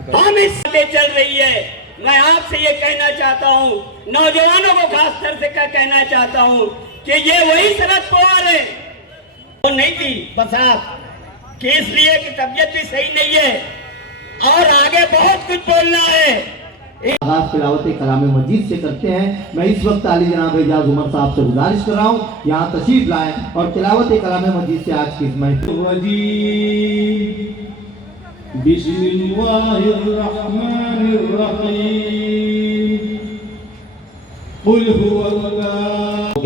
हम इससे चल रही है। मैं आपसे ये कहना चाहता हूँ, नौजवानों को खासकर से कहना चाहता हूँ कि ये वही शरद पवार है। वो नहीं थी बरसात कि इसलिए कि तबीयत भी सही नहीं है और आगे बहुत कुछ बोलना है। आगाज तिलावत कलाम मजीद से करते हैं। मैं इस वक्त आली जनाब एजाज उमर साहब से गुजारिश कर रहा हूँ यहाँ तशरीफ लाएं और तिलावत कलाम मजीद से आज की इस महफिल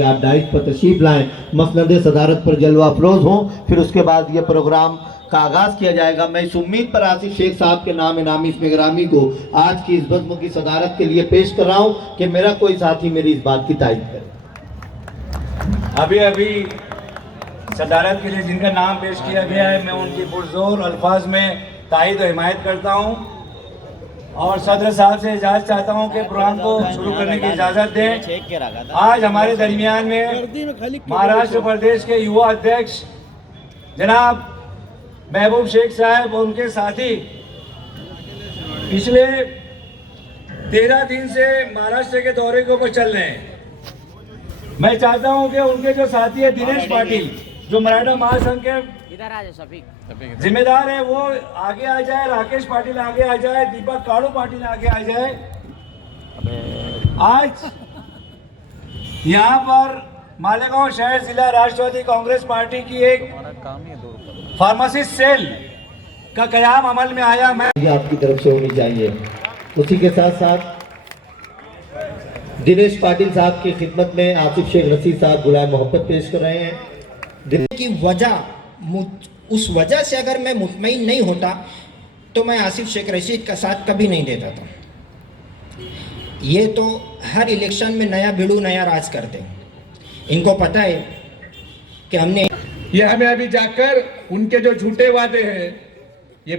आप डाइट पर तशरीफ लाएं, मसनद सदारत पर जलवा अफरोज हो, फिर उसके बाद ये प्रोग्राम का आगाज किया जाएगा। मैं इस उम्मीद पर आसिफ शेख साहब के नाम नामी इसमें ग्रामी को आज की इस बज़्म की सदारत के लिए पेश कर रहा हूँ कि मेरा कोई साथी मेरी इस बात की तारीफ करे। अभी अभी सदारत के लिए जिनका नाम पेश किया गया है, मैं उनकी पुरजोर अल्फाज में तायद और हिमायत करता हूँ और सदर साहब से इजाज़त चाहता हूँ कि प्रोग्राम को शुरू करने की इजाज़त दें। आज हमारे दरमियान में महाराष्ट्र प्रदेश के युवा अध्यक्ष जनाब महबूब शेख साहब और उनके साथी पिछले 13 दिन से महाराष्ट्र के दौरे के ऊपर चल रहे हैं। मैं चाहता हूं कि उनके जो साथी है दिनेश पाटिल, जो मराठा महासंघ के जिम्मेदार है, वो आगे आ जाए, राकेश पाटिल आगे आ जाए, दीपक काड़ू पाटिल आगे आ जाए। आज यहाँ पर मालेगांव शहर जिला राष्ट्रवादी कांग्रेस पार्टी की एक फार्मेसी सेल का कयाम अमल में आया। मैं आपकी तरफ से होनी चाहिए। उसी के साथ साथ दिनेश पाटिल साहब की खिदमत में आसिफ शेख रशीद साहब गुलाम मोहब्बत पेश कर रहे हैं। की वजह, उस वजह से अगर मैं मुतमईन नहीं होता तो मैं आसिफ शेख रशीद का साथ कभी नहीं देता था। ये तो हर इलेक्शन में नया भिड़ू नया राज करते हैं। इनको पता है कि हमने ये हमें अभी जाकर उनके जो झूठे वादे हैं, ये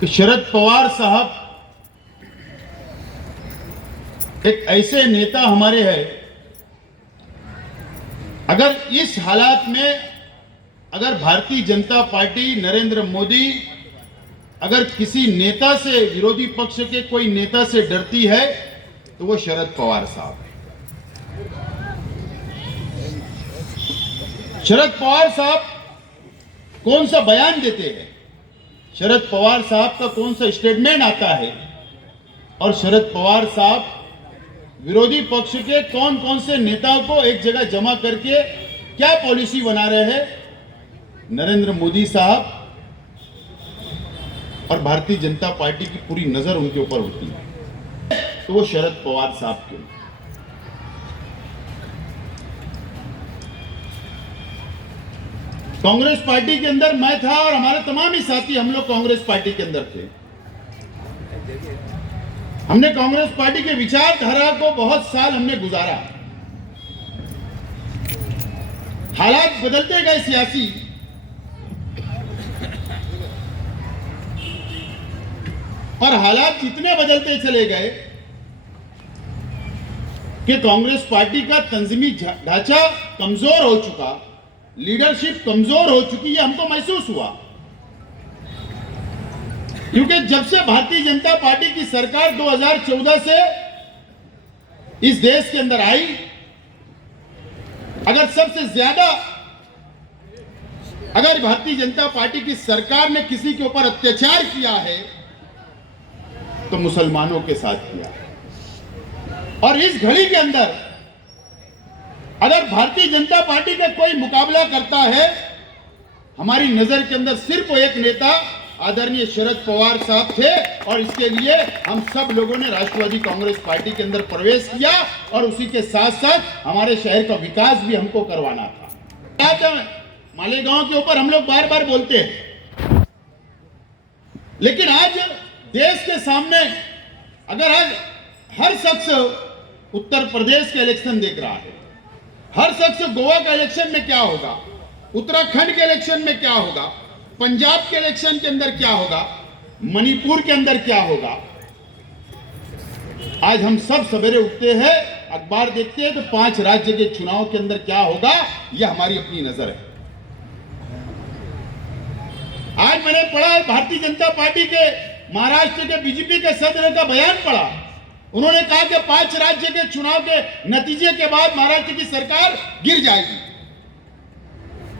कि शरद पवार साहब एक ऐसे नेता हमारे हैं, अगर इस हालात में अगर भारतीय जनता पार्टी नरेंद्र मोदी अगर किसी नेता से, विरोधी पक्ष के कोई नेता से डरती है तो वो शरद पवार साहब। शरद पवार साहब कौन सा बयान देते हैं, शरद पवार साहब का कौन सा स्टेटमेंट आता है और शरद पवार साहब विरोधी पक्ष के कौन कौन से नेताओं को एक जगह जमा करके क्या पॉलिसी बना रहे हैं, नरेंद्र मोदी साहब और भारतीय जनता पार्टी की पूरी नजर उनके ऊपर होती है। तो वो शरद पवार साहब क्यों? कांग्रेस पार्टी के अंदर मैं था और हमारे तमाम ही साथी, हम लोग कांग्रेस पार्टी के अंदर थे। हमने कांग्रेस पार्टी के विचारधारा को बहुत साल हमने गुजारा। हालात बदलते गए सियासी, और हालात जितने बदलते चले गए कि कांग्रेस पार्टी का तंजीमी ढांचा कमजोर हो चुका, लीडरशिप कमजोर हो चुकी है, हमको महसूस हुआ। क्योंकि जब से भारतीय जनता पार्टी की सरकार 2014 से इस देश के अंदर आई, अगर सबसे ज्यादा अगर भारतीय जनता पार्टी की सरकार ने किसी के ऊपर अत्याचार किया है तो मुसलमानों के साथ किया है। और इस घड़ी के अंदर अगर भारतीय जनता पार्टी का कोई मुकाबला करता है, हमारी नजर के अंदर सिर्फ एक नेता आदरणीय शरद पवार साहब थे, और इसके लिए हम सब लोगों ने राष्ट्रवादी कांग्रेस पार्टी के अंदर प्रवेश किया और उसी के साथ साथ हमारे शहर का विकास भी हमको करवाना था। आज मालेगांव के ऊपर हम लोग बार बार बोलते हैं, लेकिन आज देश के सामने अगर आज हर शख्स उत्तर प्रदेश के इलेक्शन देख रहा है, हर शख्स गोवा के इलेक्शन में क्या होगा, उत्तराखंड के इलेक्शन में क्या होगा, पंजाब के इलेक्शन के अंदर क्या होगा, मणिपुर के अंदर क्या होगा। आज हम सब सवेरे उठते हैं, अखबार देखते हैं तो 5 राज्य के चुनाव के अंदर क्या होगा, यह हमारी अपनी नजर है। आज मैंने पढ़ा, भारतीय जनता पार्टी के महाराष्ट्र के बीजेपी के सदस्य का बयान पढ़ा। उन्होंने कहा कि 5 राज्य के चुनाव के नतीजे के बाद महाराष्ट्र की सरकार गिर जाएगी।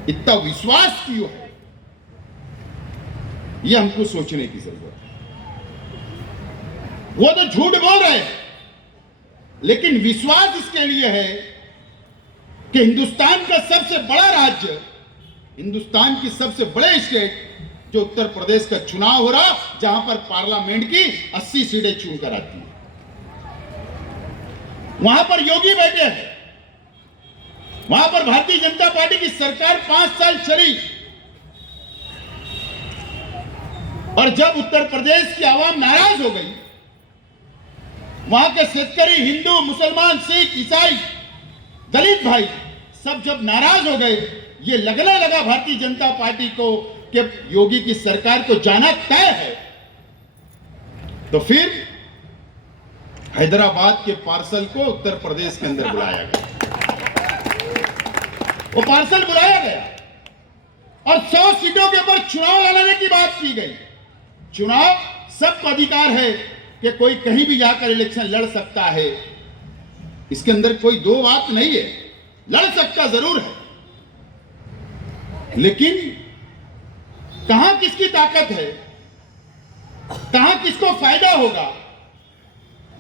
इतना विश्वास क्यों है, यह हमको सोचने की जरूरत है। वो तो झूठ बोल रहे हैं, लेकिन विश्वास इसके लिए है कि हिंदुस्तान का सबसे बड़ा राज्य, हिंदुस्तान की सबसे बड़े स्टेट जो उत्तर प्रदेश का चुनाव हो रहा, जहां पर पार्लियामेंट की 80 सीटें चुनकर आती है, वहां पर योगी बैठे हैं, वहां पर भारतीय जनता पार्टी की सरकार 5 साल चली। और जब उत्तर प्रदेश की आवाम नाराज हो गई, वहां के शेतकरी, हिंदू, मुसलमान, सिख, ईसाई, दलित भाई सब जब नाराज हो गए, ये लगने लगा भारतीय जनता पार्टी को कि योगी की सरकार को जाना तय है, तो फिर हैदराबाद के पार्सल को उत्तर प्रदेश के अंदर बुलाया गया। वो पार्सल बुलाया गया और 100 सीटों के ऊपर चुनाव लड़ने की बात की गई। चुनाव सबका अधिकार है कि कोई कहीं भी जाकर इलेक्शन लड़ सकता है, इसके अंदर कोई दो बात नहीं है, लड़ सकता जरूर है, लेकिन कहां किसकी ताकत है, कहां किसको फायदा होगा,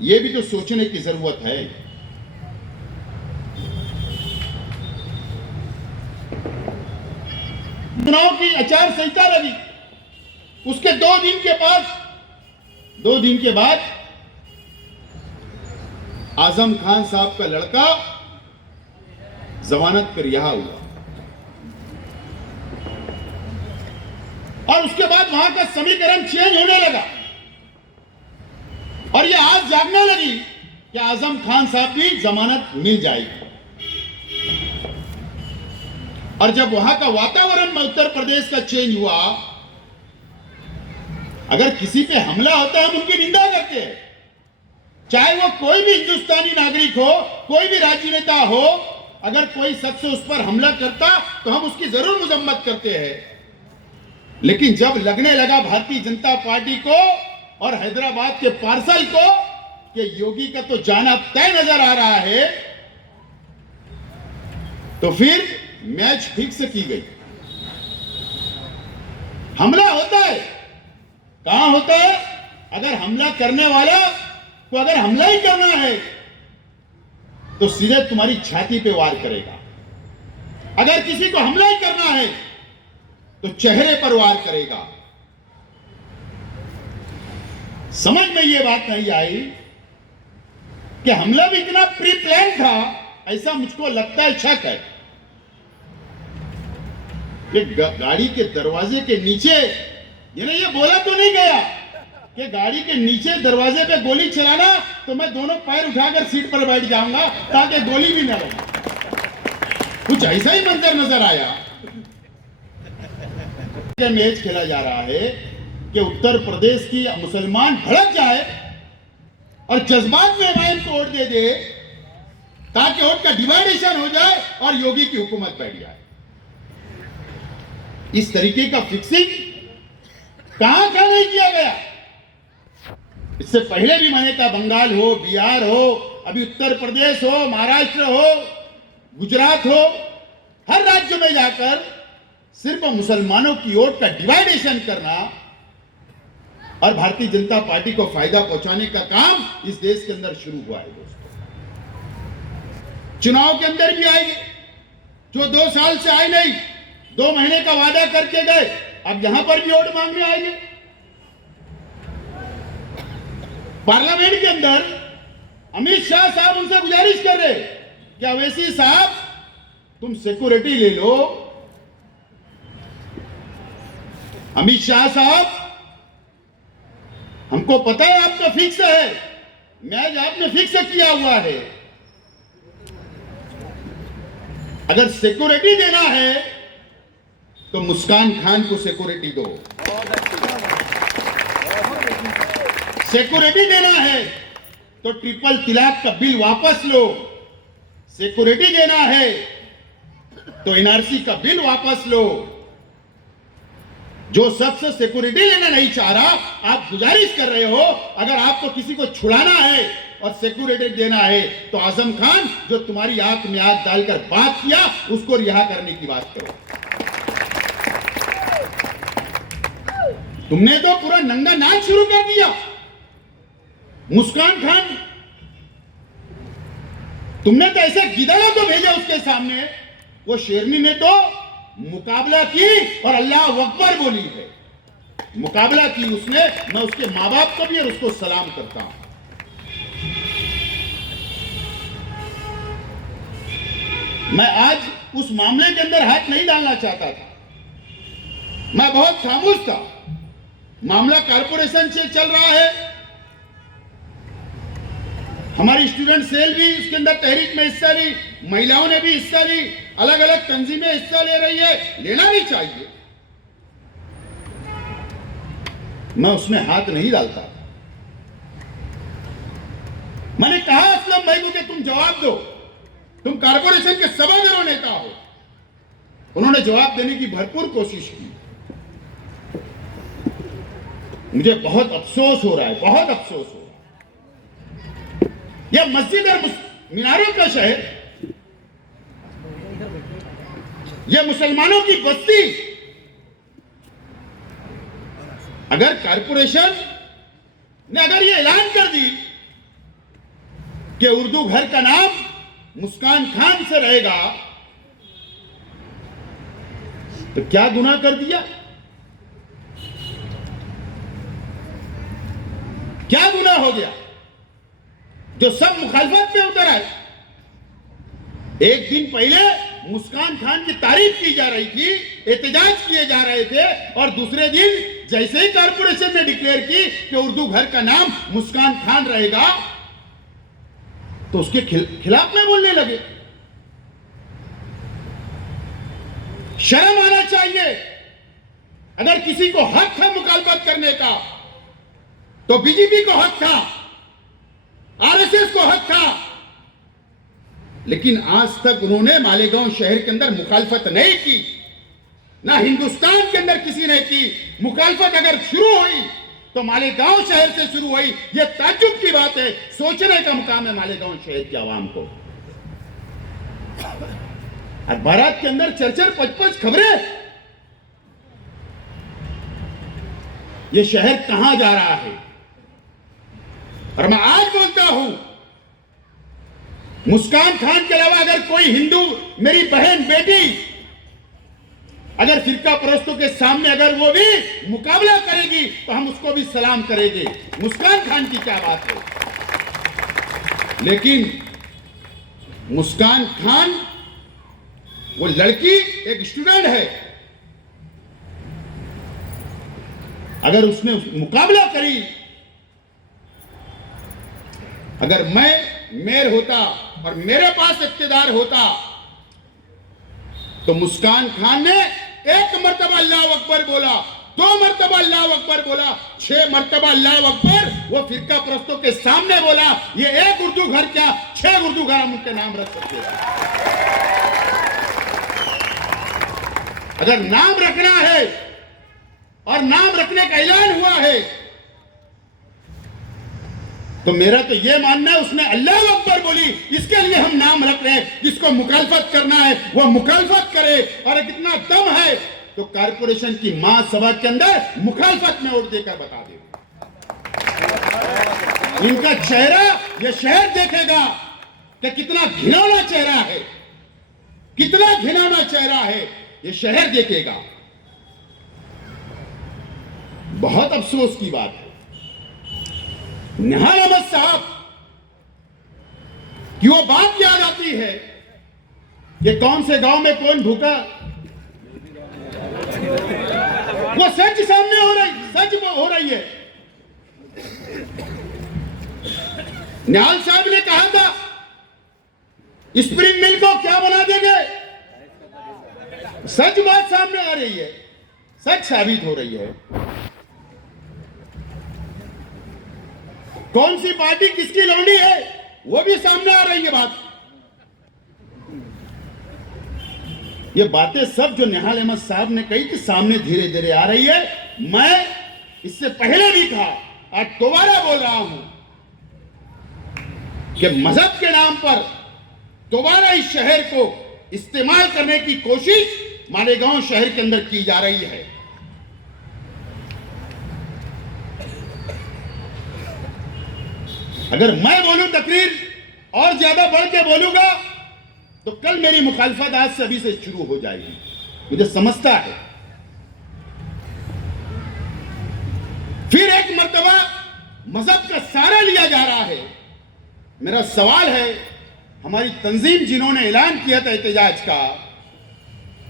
यह भी तो सोचने की जरूरत है। चुनाव की आचार संहिता लगी, उसके 2 दिन के बाद आजम खान साहब का लड़का जमानत पर रिहा हुआ और उसके बाद वहां का समीकरण चेंज होने लगा और यह आज जागने लगी कि आजम खान साहब की जमानत मिल जाएगी। और जब वहां का वातावरण में उत्तर प्रदेश का चेंज हुआ, अगर किसी पे हमला होता है हम उनकी निंदा करते हैं, चाहे वो कोई भी हिंदुस्तानी नागरिक हो, कोई भी राजनेता हो, अगर कोई शख्स उस पर हमला करता तो हम उसकी जरूर मजम्मत करते हैं। लेकिन जब लगने लगा भारतीय जनता पार्टी को और हैदराबाद के पार्सल को कि योगी का तो जाना तय नजर आ रहा है, तो फिर मैच फिक्स की गई। हमला होता है, कहां होता है? अगर हमला करने वाला को अगर हमला ही करना है तो सीधे तुम्हारी छाती पे वार करेगा, अगर किसी को हमला ही करना है तो चेहरे पर वार करेगा। समझ में यह बात नहीं आई कि हमला भी इतना प्री प्लान था, ऐसा मुझको लगता है, शक है। ये गाड़ी के दरवाजे के नीचे, ये बोला तो नहीं गया कि गाड़ी के नीचे दरवाजे पे गोली चलाना तो मैं दोनों पैर उठाकर सीट पर बैठ जाऊंगा ताकि गोली भी न लगे। कुछ ऐसा ही मंजर नजर आया। मैच खेला जा रहा है कि उत्तर प्रदेश की मुसलमान भड़क जाए और जज्बात में एमआईएम को वोट दे दे ताकि वोट का डिवाइडेशन हो जाए और योगी की हुकूमत बैठ जाए। इस तरीके का फिक्सिंग कहां नहीं किया गया। इससे पहले भी मैंने कहा, बंगाल हो, बिहार हो, अभी उत्तर प्रदेश हो, महाराष्ट्र हो, गुजरात हो, हर राज्य में जाकर सिर्फ मुसलमानों की वोट का डिवाइडेशन करना और भारतीय जनता पार्टी को फायदा पहुंचाने का काम इस देश के अंदर शुरू हुआ है। दोस्तों, चुनाव के अंदर भी आएंगे जो 2 साल से आए नहीं, 2 महीने का वादा करके गए, अब यहां पर भी वोट मांगने आएंगे। पार्लियामेंट के अंदर अमित शाह साहब उनसे गुजारिश कर रहे कि अवैसी साहब तुम सिक्योरिटी ले लो। अमित शाह साहब, हमको पता है आपका फिक्स है, मैच आपने फिक्स किया हुआ है, अगर सिक्योरिटी देना है तो मुस्कान खान को सिक्योरिटी दो, सिक्योरिटी देना है तो ट्रिपल तलाक का बिल वापस लो, सिक्योरिटी देना है तो एनआरसी का बिल वापस लो। जो शख्स सिक्योरिटी लेना नहीं चाह रहा, आप गुजारिश कर रहे हो अगर आपको किसी को छुड़ाना है और सिक्योरिटी देना है तो आजम खान जो तुम्हारी आंख में आंख डालकर बात किया उसको रिहा करने की बात करो। तुमने तो पूरा नंगा नाच शुरू कर दिया। मुस्कान खान, तुमने तो ऐसे गिदड़ों को भेजा उसके सामने, वो शेरनी ने तो मुकाबला की और अल्लाह अकबर बोली है। मुकाबला की उसने, मैं उसके मां बाप को भी और उसको सलाम करता हूं। मैं आज उस मामले के अंदर हाथ नहीं डालना चाहता था, मैं बहुत खामोश था। मामला कारपोरेशन से चल रहा है, हमारी स्टूडेंट सेल भी उसके अंदर तहरीक में हिस्सा ली, महिलाओं ने भी हिस्सा ली, अलग अलग तंजीमें हिस्सा ले रही है, लेना भी चाहिए। मैं उसमें हाथ नहीं डालता। मैंने कहा असलम भाई को कि तुम जवाब दो, तुम कारपोरेशन के सभागार नेता हो। उन्होंने जवाब देने की भरपूर कोशिश की। मुझे बहुत अफसोस हो रहा है, बहुत अफसोस हो रहा है। यह मस्जिद और मीनारों का शहर, यह मुसलमानों की बस्ती, अगर कारपोरेशन ने अगर यह ऐलान कर दी कि उर्दू घर का नाम मुस्कान खान से रहेगा, तो क्या गुनाह कर दिया? क्या गुनाह हो गया जो सब मुखालफत पे उतर आए? एक दिन पहले मुस्कान खान की तारीफ की जा रही थी, एहतजाज किए जा रहे थे, और दूसरे दिन जैसे ही कारपोरेशन ने डिक्लेयर की कि उर्दू घर का नाम मुस्कान खान रहेगा, तो उसके खिलाफ में बोलने लगे। शर्म आना चाहिए। अगर किसी को हक था मुखालफत करने का तो बीजेपी को हक था, आरएसएस को हक था, लेकिन आज तक उन्होंने मालेगांव शहर के अंदर मुखालफत नहीं की, ना हिंदुस्तान के अंदर किसी ने की। मुखालफत अगर शुरू हुई तो मालेगांव शहर से शुरू हुई। यह ताज्जुब की बात है, सोचने का मुकाम है मालेगांव शहर की आवाम को। अखबारात के अंदर चर्चा 5-5 खबरें, यह शहर कहां जा रहा है। और मैं आज बोलता हूं, मुस्कान खान के अलावा अगर कोई हिंदू, मेरी बहन बेटी, अगर फिरका परस्तों के सामने अगर वो भी मुकाबला करेगी तो हम उसको भी सलाम करेंगे। मुस्कान खान की क्या बात है। लेकिन मुस्कान खान, वो लड़की एक स्टूडेंट है, अगर उसने मुकाबला करी, अगर मैं मेयर होता और मेरे पास इख्तियार होता तो मुस्कान खान ने 1 मरतबा अल्लाह अकबर बोला, 2 मरतबा अल्लाह अकबर बोला, 6 मरतबा अल्लाह अकबर वो फिरका परस्तों के सामने बोला। ये एक उर्दू घर क्या, 6 उर्दू घर हम उनके नाम रख सकते हैं। अगर नाम रखना है और नाम रखने का ऐलान हुआ है तो मेरा तो यह मानना है उसने अल्लाह अकबर बोली, इसके लिए हम नाम रख रहे हैं। जिसको मुखालफत करना है वो मुखालफत करे, और कितना दम है तो कारपोरेशन की महासभा के अंदर मुखालफत में वोट देकर बता दे। इनका चेहरा यह शहर देखेगा कि कितना घिनौना चेहरा है, कितना घिनौना चेहरा है, यह शहर देखेगा। बहुत अफसोस की बात है। निहाल अहमद साहब की वो बात याद आती है कि कौन से गांव में कौन भूखा, वो सच सामने हो रही, सच हो रही है। निहाल साहब ने कहा था स्प्रिंग मिल को क्या बना देंगे। सच बात सामने आ रही है, सच साबित हो रही है। कौन सी पार्टी किसकी लौंडी है वो भी सामने आ रही है बात। ये बातें सब जो निहाल अहमद साहब ने कही थी सामने धीरे धीरे आ रही है। मैं इससे पहले भी कहा, आज दोबारा बोल रहा हूं कि मजहब के नाम पर दोबारा इस शहर को इस्तेमाल करने की कोशिश मालेगांव शहर के अंदर की जा रही है। अगर मैं बोलूं तकरीर और ज्यादा बढ़ के बोलूंगा तो कल मेरी मुखालफत आज से अभी से शुरू हो जाएगी, मुझे समझता है। फिर एक मर्तबा मजहब का सहारा लिया जा रहा है। मेरा सवाल है, हमारी तंजीम जिन्होंने ऐलान किया था एहतजाज का,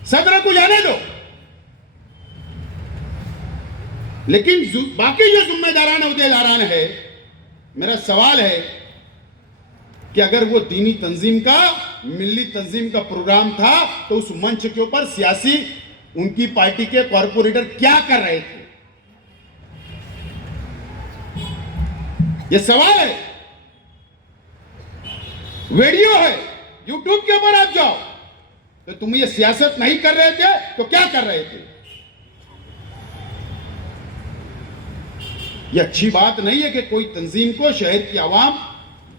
सदर को जाने दो, लेकिन बाकी जो जिम्मेदारान उहदेदारान है, मेरा सवाल है कि अगर वो दीनी तंजीम का, मिल्ली तंजीम का प्रोग्राम था तो उस मंच के ऊपर सियासी उनकी पार्टी के कॉरपोरेटर क्या कर रहे थे? ये सवाल है। वीडियो है यूट्यूब के ऊपर, आप जाओ तो तुम ये सियासत नहीं कर रहे थे तो क्या कर रहे थे? ये अच्छी बात नहीं है कि कोई तंजीम को शहर की आवाम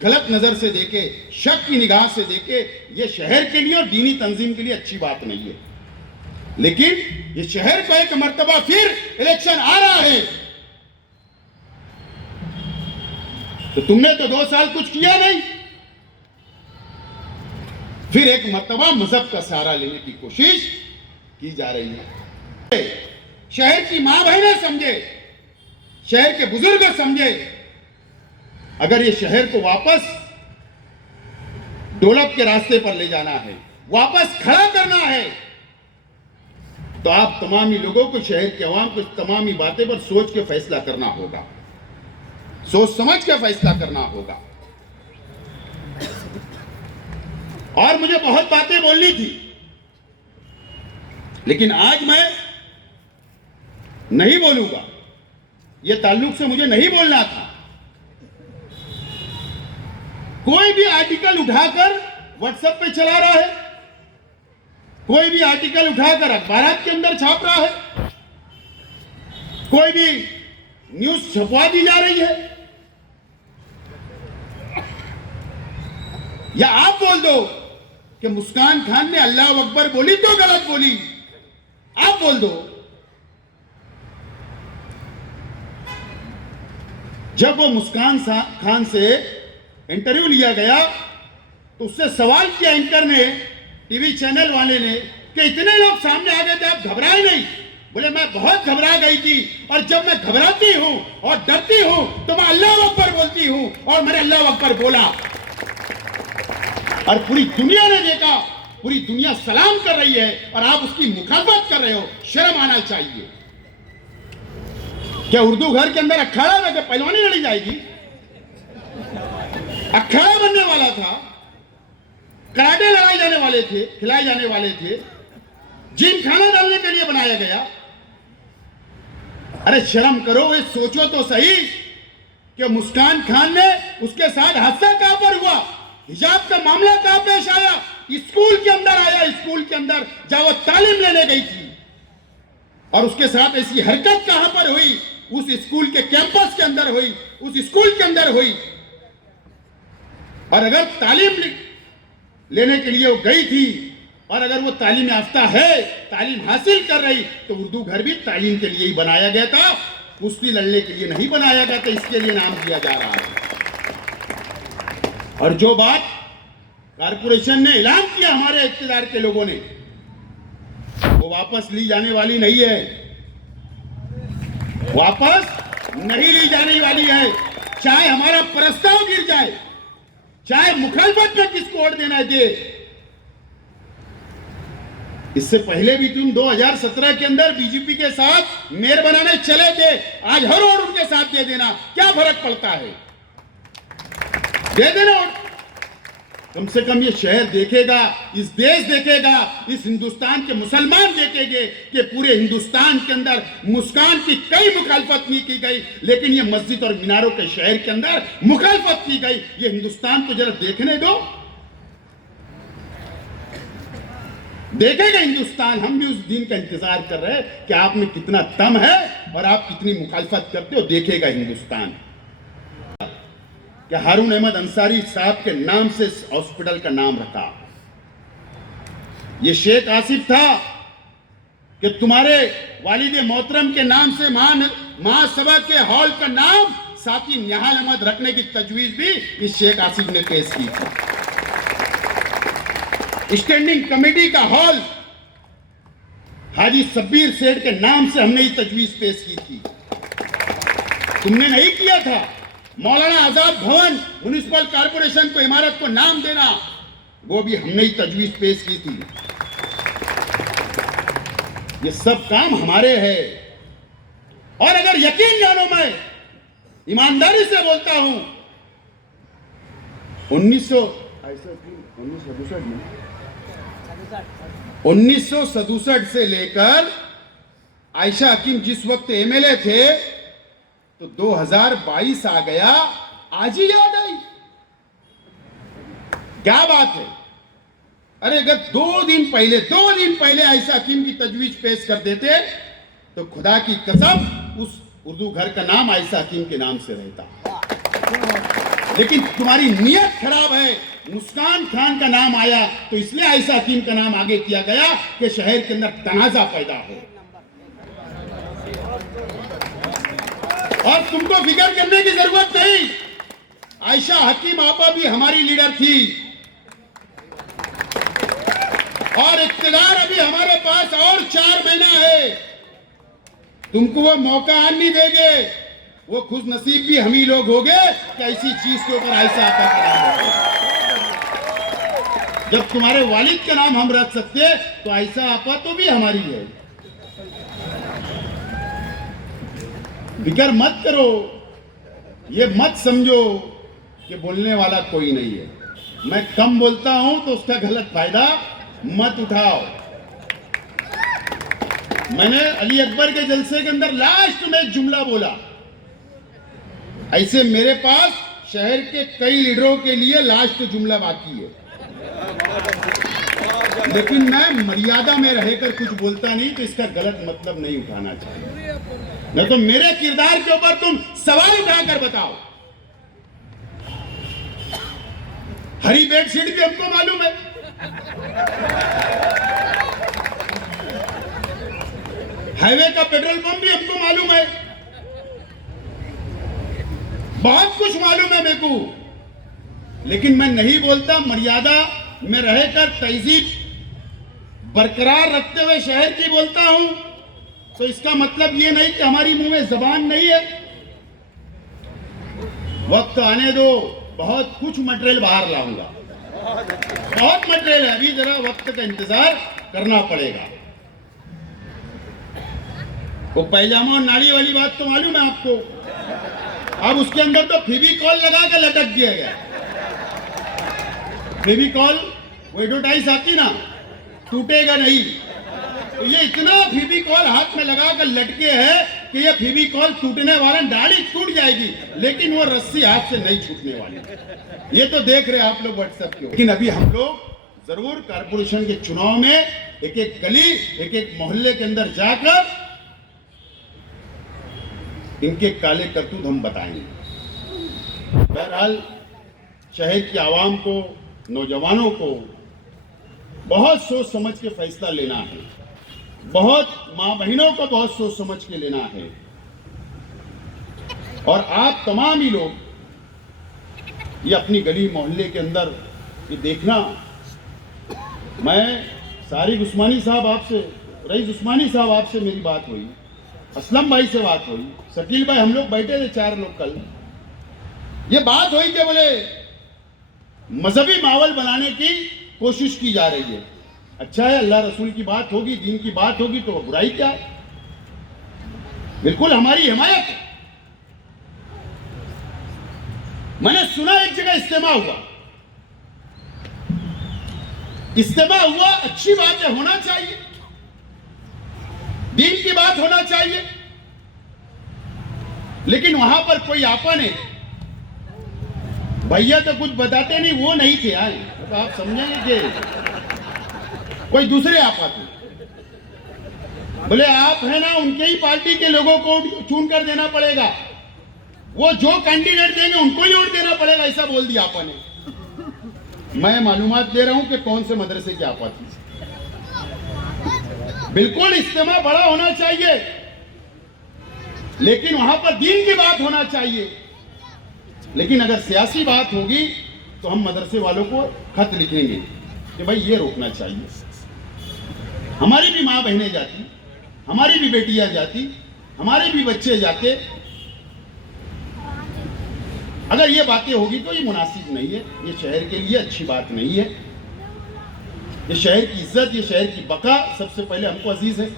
गलत नजर से देखे, शक की निगाह से देखे। ये शहर के लिए और दीनी तंजीम के लिए अच्छी बात नहीं है। लेकिन ये शहर को एक मर्तबा फिर इलेक्शन आ रहा है तो तुमने तो 2 साल कुछ किया नहीं, फिर एक मर्तबा मजहब का सहारा लेने की कोशिश की जा रही है। शहर की मां बहनें समझे, शहर के बुजुर्ग समझे, अगर ये शहर को वापस डेवलप के रास्ते पर ले जाना है, वापस खड़ा करना है, तो आप तमामी लोगों को, शहर के अवाम को तमामी बातें पर सोच के फैसला करना होगा, सोच समझ के फैसला करना होगा। और मुझे बहुत बातें बोलनी थी, लेकिन आज मैं नहीं बोलूंगा। ये ताल्लुक से मुझे नहीं बोलना था। कोई भी आर्टिकल उठाकर व्हाट्सएप पे चला रहा है, कोई भी आर्टिकल उठाकर अखबारात के अंदर छाप रहा है, कोई भी न्यूज छपवा दी जा रही है, या आप बोल दो कि मुस्कान खान ने अल्लाह अकबर बोली तो गलत बोली, आप बोल दो। जब वो मुस्कान खान से इंटरव्यू लिया गया तो उससे सवाल किया एंकर ने, टीवी चैनल वाले ने, कि इतने लोग सामने आ गए थे, आप घबराए नहीं? बोले मैं बहुत घबरा गई थी, और जब मैं घबराती हूं और डरती हूं तो मैं अल्लाह अकबर बोलती हूं, और मैंने अल्लाह अकबर बोला और पूरी दुनिया ने देखा, पूरी दुनिया सलाम कर रही है और आप उसकी मुखालफत कर रहे हो। शर्म आना चाहिए। क्या उर्दू घर के अंदर अखाड़ा में पहलवानी लड़ी जाएगी? अखाड़ा बनने वाला था, कराटे लड़ाए जाने वाले थे, खिलाए जाने वाले थे, जिम खाना डालने के लिए बनाया गया। अरे शर्म करो, ये सोचो तो सही कि मुस्कान खान ने, उसके साथ हादसा कहां पर हुआ, हिजाब का मामला कहां पेश आया? स्कूल के अंदर आया, स्कूल के अंदर जहां वो तालीम लेने गई थी, और उसके साथ ऐसी हरकत कहां पर हुई? उस स्कूल के कैंपस के अंदर हुई, उस स्कूल के अंदर हुई। और अगर तालीम लेने के लिए वो गई थी, और अगर वो तालीम याफ्ता है, तालीम हासिल कर रही, तो उर्दू घर भी तालीम के लिए ही बनाया गया था, कुश्ती लड़ने के लिए नहीं बनाया गया था। इसके लिए नाम दिया जा रहा है। और जो बात कारपोरेशन ने ऐलान किया हमारे इख्तियार के लोगों ने, वो वापस ली जाने वाली नहीं है, वापस नहीं ली जाने वाली है। चाहे हमारा प्रस्ताव गिर जाए, चाहे मुखालफत में किसको वोट देना दे। इससे पहले भी तुम 2017 के अंदर बीजेपी के साथ मेयर बनाने चले थे, आज हर वोट उनके साथ दे देना, क्या फर्क पड़ता है? दे देना। कम से कम ये शहर देखेगा, इस देश देखेगा, इस हिंदुस्तान के मुसलमान देखेंगे कि पूरे हिंदुस्तान के अंदर मुस्कान की कई मुखालफत नहीं की गई, लेकिन ये मस्जिद और मीनारों के शहर के अंदर मुखालफत की गई। ये हिंदुस्तान को जरा देखने दो। देखेगा हिंदुस्तान। हम भी उस दिन का इंतजार कर रहे हैं कि आप में कितना दम है और आप कितनी मुखालफत करते हो। देखेगा हिंदुस्तान कि हारून अहमद अंसारी साहब के नाम से इस हॉस्पिटल का नाम रखा। ये शेख आसिफ था कि तुम्हारे वालिद मोहतरम के नाम से महासभा के हॉल का नाम साथी निहाल अहमद रखने की तजवीज भी इस शेख आसिफ ने पेश की थी। स्टैंडिंग कमेटी का हॉल हाजी शब्बीर सेठ के नाम से हमने ये तजवीज पेश की थी। तुमने नहीं किया था। मौलाना आजाद भवन म्युनिसिपल कॉर्पोरेशन को इमारत को नाम देना, वो भी हमने ही तजवीज पेश की थी। ये सब काम हमारे हैं। और अगर यकीन जानो, मैं ईमानदारी से बोलता हूं, 1967 से लेकर आयशा हकीम जिस वक्त एमएलए थे तो 2022 आ गया, आज ही याद आई। क्या बात है? अरे अगर 2 दिन पहले आयशा हकीम की तजवीज पेश कर देते तो खुदा की कसम उस उर्दू घर का नाम आयशा हकीम के नाम से रहता। लेकिन तुम्हारी नीयत खराब है। मुस्कान खान का नाम आया तो इसलिए आयशा हकीम का नाम आगे किया गया कि शहर के अंदर तनाजा पैदा हो। और तुमको फिक्र करने की जरूरत नहीं। आयशा हकीम आपा भी हमारी लीडर थी और इख्तियार अभी हमारे पास और 4 महीना है। तुमको वो मौका नहीं देंगे। वो खुश नसीब भी हम ही लोग होंगे कि ऐसी चीज के ऊपर आयशा आपा का नाम हो। जब तुम्हारे वालिद का नाम हम रख सकते तो आयशा आपा तो भी हमारी है। फिक्र मत करो, ये मत समझो कि बोलने वाला कोई नहीं है। मैं कम बोलता हूं तो उसका गलत फायदा मत उठाओ। मैंने अली अकबर के जलसे के अंदर लास्ट में एक जुमला बोला। ऐसे मेरे पास शहर के कई लीडरों के लिए लास्ट जुमला बाकी है, लेकिन मैं मर्यादा में रहकर कुछ बोलता नहीं तो इसका गलत मतलब नहीं उठाना चाहिए। नहीं तो मेरे किरदार के ऊपर तुम सवाल उठाकर बताओ। हरी बेडशीट भी हमको मालूम है। हाईवे का पेट्रोल पंप भी हमको मालूम है। बहुत कुछ मालूम है मेरे को, लेकिन मैं नहीं बोलता। मर्यादा में रहकर तहजीब बरकरार रखते हुए शहर की बोलता हूं। तो इसका मतलब ये नहीं कि हमारी मुंह में जबान नहीं है। वक्त आने दो, बहुत कुछ मटेरियल बाहर लाऊंगा। बहुत मटेरियल है, अभी जरा वक्त का इंतजार करना पड़ेगा। वो पैजामा और नाड़ी वाली बात तो मालूम है आपको। अब उसके अंदर तो फेविकॉल लगा के लटक दिया गया। फेविकॉल वो एडवर्टाइज आती ना, टूटेगा नहीं। तो ये इतना फेविकॉल हाथ में लगा कर लटके है कि ये फेविकॉल टूटने वाला, डाली टूट जाएगी लेकिन वो रस्सी हाथ से नहीं छूटने वाली। ये तो देख रहे हैं आप लोग व्हाट्सएप के। लेकिन अभी हम लोग जरूर कारपोरेशन के चुनाव में एक एक गली, एक एक मोहल्ले के अंदर जाकर इनके काले करतूत हम बताएंगे। बहरहाल शहर की आवाम को, नौजवानों को बहुत सोच समझ के फैसला लेना है। बहुत माँ बहनों को बहुत सोच समझ के लेना है। और आप तमाम ही लोग ये अपनी गली मोहल्ले के अंदर ये देखना। मैं सारिक उस्मानी साहब आपसे, रईस उस्मानी साहब आपसे मेरी बात हुई, असलम भाई से बात हुई, शकील भाई, हम लोग बैठे थे 4 लोग कल। ये बात हुई कि बोले मजहबी माहौल बनाने की कोशिश की जा रही है। अच्छा है, अल्लाह रसूल की बात होगी, दीन की बात होगी तो बुराई क्या है? बिल्कुल हमारी हिमायत है। मैंने सुना एक जगह इज्तिमा हुआ। इज्तिमा हुआ, अच्छी बात है, होना चाहिए, दीन की बात होना चाहिए। लेकिन वहां पर कोई आपा ने, भैया तो कुछ बताते नहीं, वो नहीं थे आए, तो आप समझेंगे कि कोई दूसरे आप आते हैं। बोले आप है ना, उनके ही पार्टी के लोगों को चुन कर देना पड़ेगा, वो जो कैंडिडेट देंगे उनको ही वोट देना पड़ेगा, ऐसा बोल दिया आपने। मैं मालूमात दे रहा हूं कि कौन से मदरसे की आपत्ति। बिल्कुल इज्तिमा बड़ा होना चाहिए, लेकिन वहां पर दीन की बात होना चाहिए। लेकिन अगर सियासी बात होगी तो हम मदरसे वालों को खत लिखेंगे कि भाई ये रोकना चाहिए। हमारी भी माँ बहनें जाती, हमारी भी बेटियां जाती, हमारे भी बच्चे जाते। अगर ये बातें होगी तो ये मुनासिब नहीं है, ये शहर के लिए अच्छी बात नहीं है। ये शहर की इज्जत, ये शहर की बका सबसे पहले हमको अजीज है।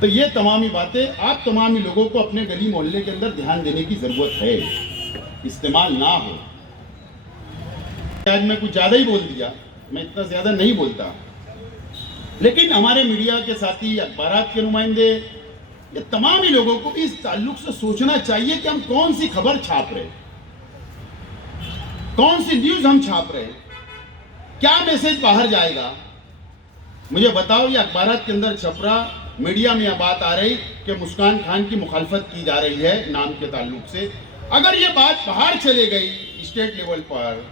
तो ये तमामी बातें आप तमामी लोगों को अपने गली मोहल्ले के अंदर ध्यान देने की जरूरत है, इस्तेमाल ना हो। आज मैं कुछ ज्यादा ही बोल दिया, मैं इतना ज्यादा नहीं बोलता, लेकिन हमारे मीडिया के साथी, अखबारात के नुमाइंदे, ये तमाम ही लोगों को इस ताल्लुक से सोचना चाहिए कि हम कौन सी खबर छाप रहे हैं, कौन सी न्यूज हम छाप रहे हैं, क्या मैसेज बाहर जाएगा। मुझे बताओ, ये अखबारात के अंदर छप रहा, मीडिया में यह बात आ रही कि मुस्कान खान की मुखालफत की जा रही है नाम के ताल्लुक से। अगर ये बात बाहर चले गई, स्टेट लेवल पर,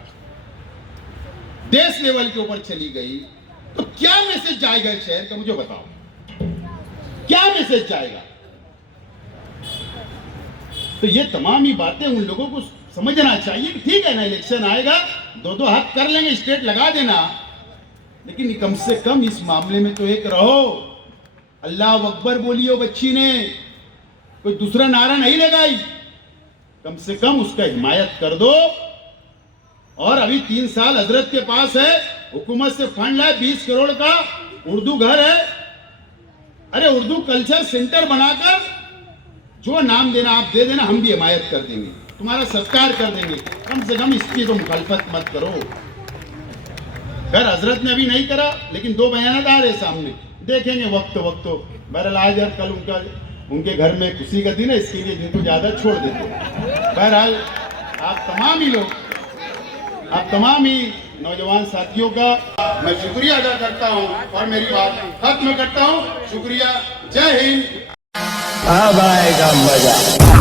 देश लेवल के ऊपर चली गई, तो क्या मैसेज जाएगा इस शहर का, मुझे बताओ, क्या मैसेज जाएगा। तो ये तमाम ही बातें उन लोगों को समझना चाहिए कि ठीक है ना, इलेक्शन आएगा, दो हाथ कर लेंगे, स्टेट लगा देना, लेकिन कम से कम इस मामले में तो एक रहो। अल्लाह अकबर बोलिए बच्ची ने, कोई दूसरा नारा नहीं लगाई, कम से कम उसका हिमायत कर दो। और अभी 3 साल हजरत के पास है, हुकूमत से फंड है 20 करोड़ का, उर्दू घर है, अरे उर्दू कल्चर सेंटर बनाकर जो नाम देना आप दे देना, हम भी हिमायत कर देंगे, तुम्हारा सत्कार कर देंगे। कम से कम इसकी तो मुखालफत मत करो। खैर हजरत ने अभी नहीं करा, लेकिन 2 बयान आ रहे सामने, देखेंगे वक्त वक्त। बहरहाल आज और कल उनके घर में खुशी का दिन है, इसके लिए जिनको ज्यादा छोड़ देते। बहरहाल आप तमाम ही लोग, आप तमाम ही नौजवान साथियों का मैं शुक्रिया अदा करता हूं और मेरी बात खत्म करता हूं। शुक्रिया, जय हिंद। अब आएगा मजा।